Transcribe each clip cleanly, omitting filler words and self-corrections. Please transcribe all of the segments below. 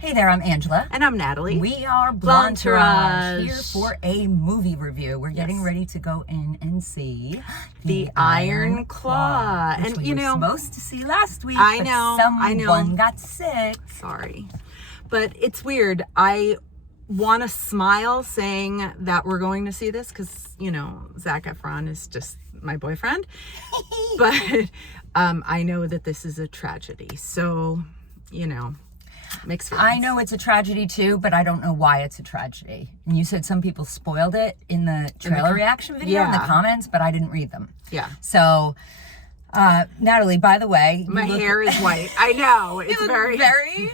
Hey there, I'm Angela. And I'm Natalie. We are Blondetourage, here for a movie review. We're getting ready to go in and see the Iron Claw. Which And we were supposed to see last week, I but know. someone got sick. Sorry. But it's weird. I want to smile saying that we're going to see this because, you know, Zac Efron is just my boyfriend. But I know that this is a tragedy. So, you know, mixed feelings. I know it's a tragedy too, but I don't know why it's a tragedy. And you said some people spoiled it in the trailer reaction video in the comments, but I didn't read them. Yeah. So, Natalie, by the way, my hair is white. I know. It's very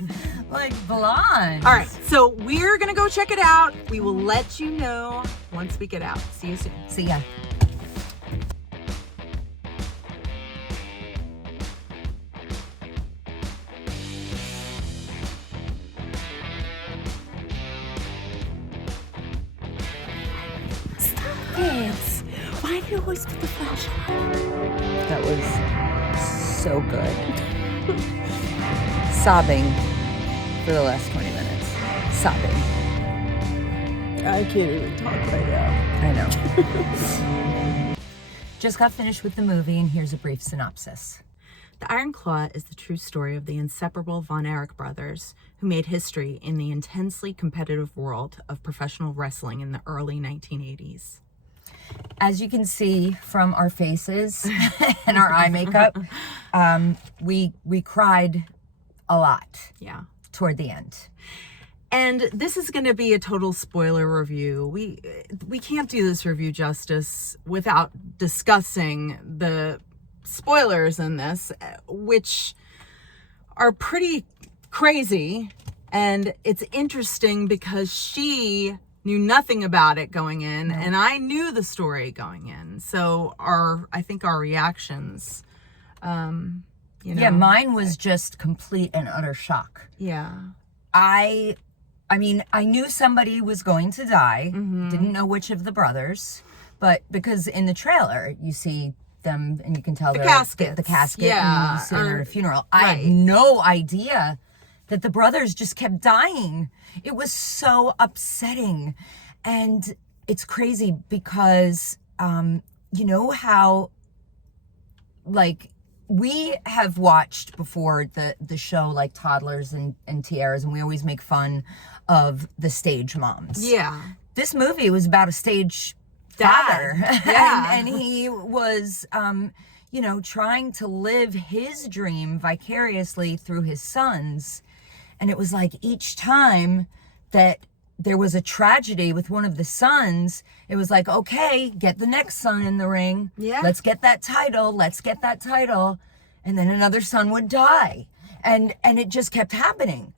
like blonde. All right. So we're going to go check it out. We will let you know once we get out. See you soon. See ya. Why do you always put the flashlight? That was so good. Sobbing for the last 20 minutes. Sobbing. I can't even talk right now. I know. Just got finished with the movie, and here's a brief synopsis. The Iron Claw is the true story of the inseparable Von Erich brothers who made history in the intensely competitive world of professional wrestling in the early 1980s. As you can see from our faces and our eye makeup, we cried a lot. Yeah. Toward the end. And this is going to be a total spoiler review. We can't do this review justice without discussing the spoilers in this, which are pretty crazy. And it's interesting because she knew nothing about it going in, and I knew the story going in. So I think our reactions, you know. Yeah, mine was just complete and utter shock. Yeah. I mean, I knew somebody was going to die. Didn't know which of the brothers, but because in the trailer you see them and you can tell the casket, and you see her funeral. I had no idea that the brothers just kept dying. It was so upsetting. And it's crazy because, you know how, like, we have watched before the show, like, Toddlers and Tiaras, and we always make fun of the stage moms. Yeah. This movie was about a stage father. Yeah. and he was, you know, trying to live his dream vicariously through his sons. And it was like each time that there was a tragedy with one of the sons, it was like, okay, get the next son in the ring. Yeah. Let's get that title. Let's get that title. And then another son would die. And it just kept happening.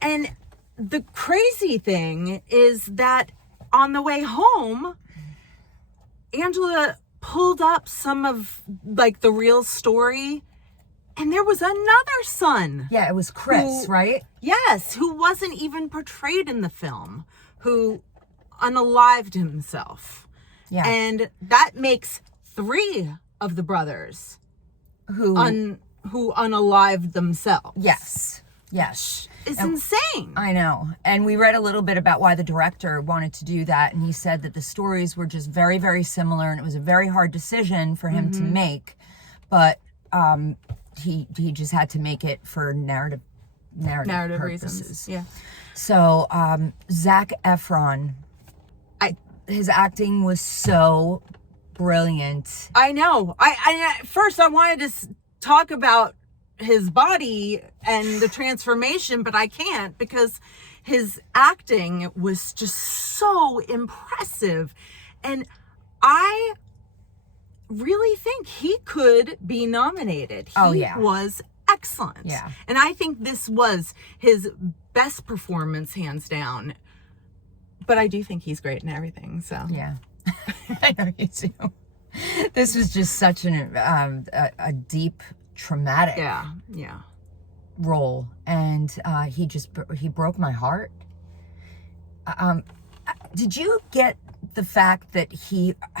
And the crazy thing is that on the way home, Angela pulled up some of, like, the real story. And there was another son. Yeah, it was Chris, right? Yes, who wasn't even portrayed in the film, who unalived himself. Yeah. And that makes 3 of the brothers Who unalived themselves. Yes. It's insane. I know. And we read a little bit about why the director wanted to do that. And he said that the stories were just very, very similar. And it was a very hard decision for him to make. But he just had to make it for narrative purposes. Reasons. Yeah. So Zac Efron, his acting was so brilliant. I know. I first I wanted to talk about his body and the transformation, but I can't because his acting was just so impressive. And I really think he could be nominated. He was excellent. Yeah. And I think this was his best performance, hands down. But I do think he's great in everything, so. Yeah. I know you too. This was just such a deep, traumatic role. And he broke my heart. Did you get the fact that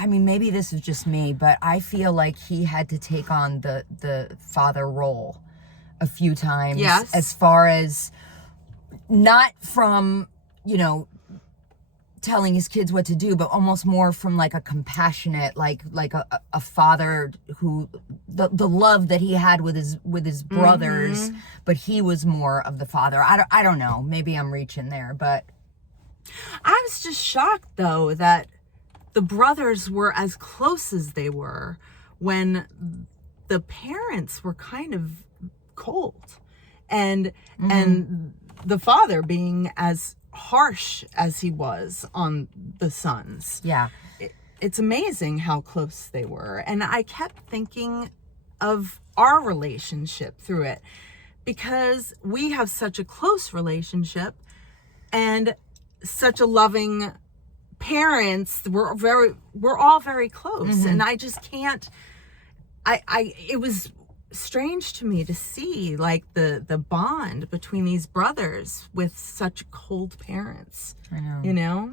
maybe this is just me, but I feel like he had to take on the father role a few times. Yes. As far as not from, telling his kids what to do, but almost more from like a compassionate, like a father who, the love that he had with his brothers, but he was more of the father. I don't know. Maybe I'm reaching there, but I was just shocked though that the brothers were as close as they were when the parents were kind of cold, and the father being as harsh as he was on the sons. Yeah. It's amazing how close they were. And I kept thinking of our relationship through it, because we have such a close relationship and such a loving parents. We're all very close. And I just can't, it was strange to me to see like the bond between these brothers with such cold parents. I know.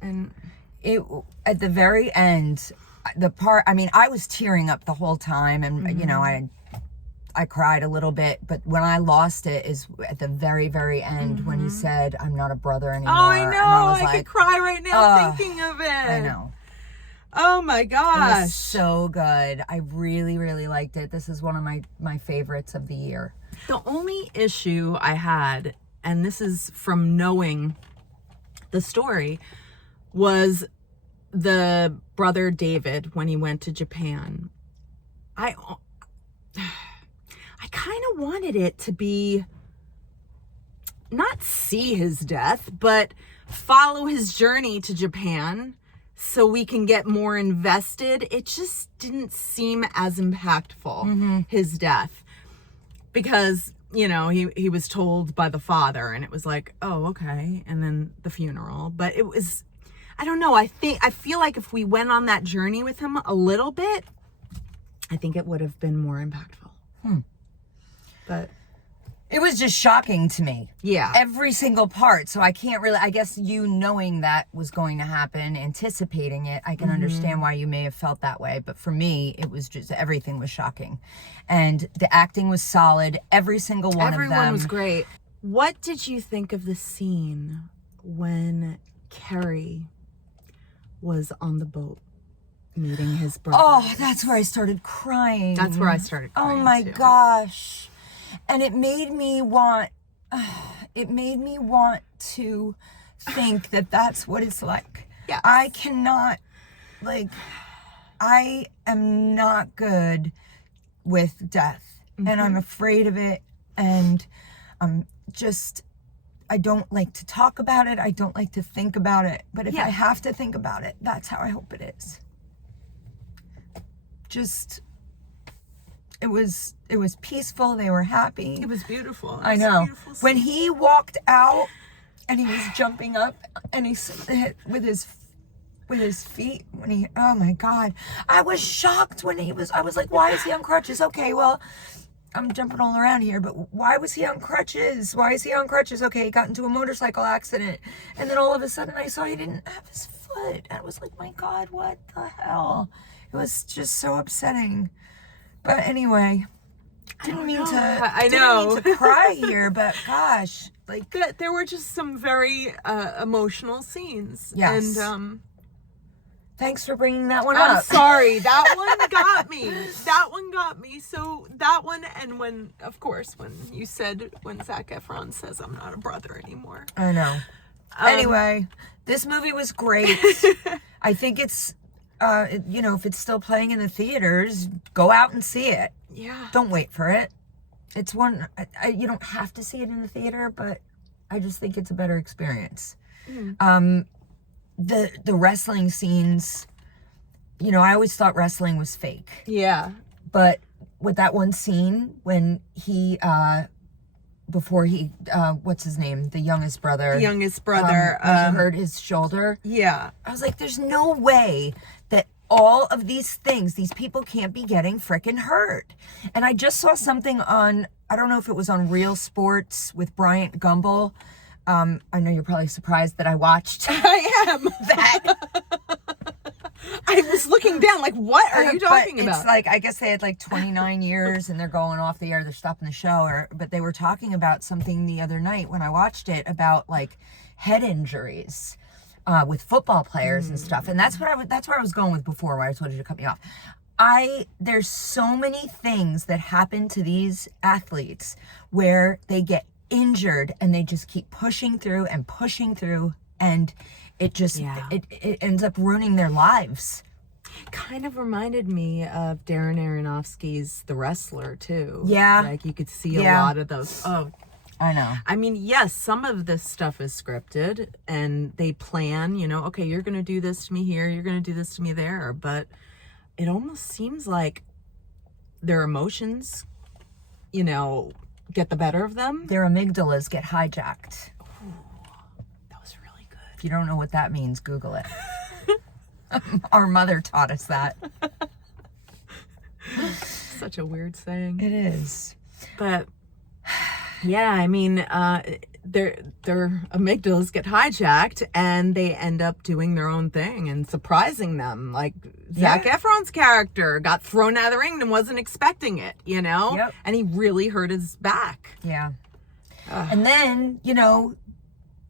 And it, at the very end, the part, I was tearing up the whole time, and I cried a little bit, but when I lost it is at the very, very end when he said, "I'm not a brother anymore." Oh, I know. And I was I could cry right now thinking of it. I know. Oh my gosh. It was so good. I really, really liked it. This is one of my favorites of the year. The only issue I had, and this is from knowing the story, was the brother David when he went to Japan. I kind of wanted it to be not see his death, but follow his journey to Japan so we can get more invested. It just didn't seem as impactful, his death, because, he was told by the father and it was like, oh, okay. And then the funeral, but it was, I don't know. I feel like if we went on that journey with him a little bit, I think it would have been more impactful. But it was just shocking to me. Yeah. Every single part. So I can't really, I guess you knowing that was going to happen, anticipating it, I can understand why you may have felt that way. But for me, it was just, everything was shocking. And the acting was solid. Every single one of them. Everyone was great. What did you think of the scene when Carrie was on the boat meeting his brother? Oh, that's where I started crying. That's where I started crying. Oh my gosh. And it made me want to think that that's what it's like. Yeah. I cannot, I am not good with death, and I'm afraid of it, and I don't like to talk about it. I don't like to think about it, but if I have to think about it, that's how I hope it is. It was peaceful. They were happy. It was beautiful. I know. When he walked out and he was jumping up and he hit with his feet, oh my God. I was shocked when I was like, why is he on crutches? Okay, well, I'm jumping all around here, but why was he on crutches? Why is he on crutches? Okay, he got into a motorcycle accident. And then all of a sudden I saw he didn't have his foot. I was like, my God, what the hell? It was just so upsetting. But anyway, didn't mean to cry here, but gosh, there were just some very emotional scenes. Yes. And thanks for bringing that one up. I'm sorry, that one got me. That one got me. So that one, and when you said when Zac Efron says I'm not a brother anymore. I know. Anyway, this movie was great. I think it's. If it's still playing in the theaters, go out and see it. Yeah. Don't wait for it. It's one, you don't have to see it in the theater, but I just think it's a better experience. The wrestling scenes, I always thought wrestling was fake. Yeah. But with that one scene when he, before he, what's his name? The youngest brother. When he hurt his shoulder. Yeah. I was like, there's no way that all of these things, these people can't be getting frickin' hurt. And I just saw something on, I don't know if it was on Real Sports with Bryant Gumbel. I know you're probably surprised that I watched I am. that. I was looking down like, what are you talking about? It's like, I guess they had like 29 years and they're going off the air, they're stopping the show, but they were talking about something the other night when I watched it about like head injuries with football players and stuff. And that's where I was going with before, where I told you to cut me off. There's so many things that happen to these athletes where they get injured and they just keep pushing through and it just it ends up ruining their lives. Kind of reminded me of Darren Aronofsky's The Wrestler too. Yeah. Like you could see a lot of those. Oh, I know. I mean, yes, some of this stuff is scripted and they plan, okay, you're going to do this to me here, you're going to do this to me there, but it almost seems like their emotions, get the better of them. Their amygdalas get hijacked. Ooh, that was really good. If you don't know what that means, Google it. Our mother taught us that. Such a weird saying. It is. But yeah, I mean, their amygdalas get hijacked and they end up doing their own thing and surprising them. Like Zac Efron's character got thrown out of the ring and wasn't expecting it, Yep. And he really hurt his back. Yeah. And then,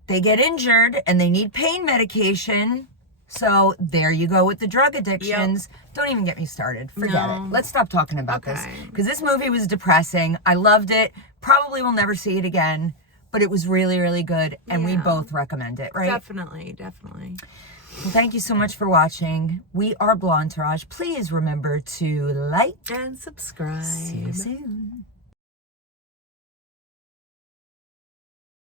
they get injured and they need pain medication. So there you go with the drug addictions. Yep. Don't even get me started. Forget it. Let's stop talking about this. Because this movie was depressing. I loved it. Probably will never see it again. But it was really, really good. And we both recommend it, right? Definitely. Well, thank you so much for watching. We are Blondetourage. Please remember to like and subscribe. See you soon.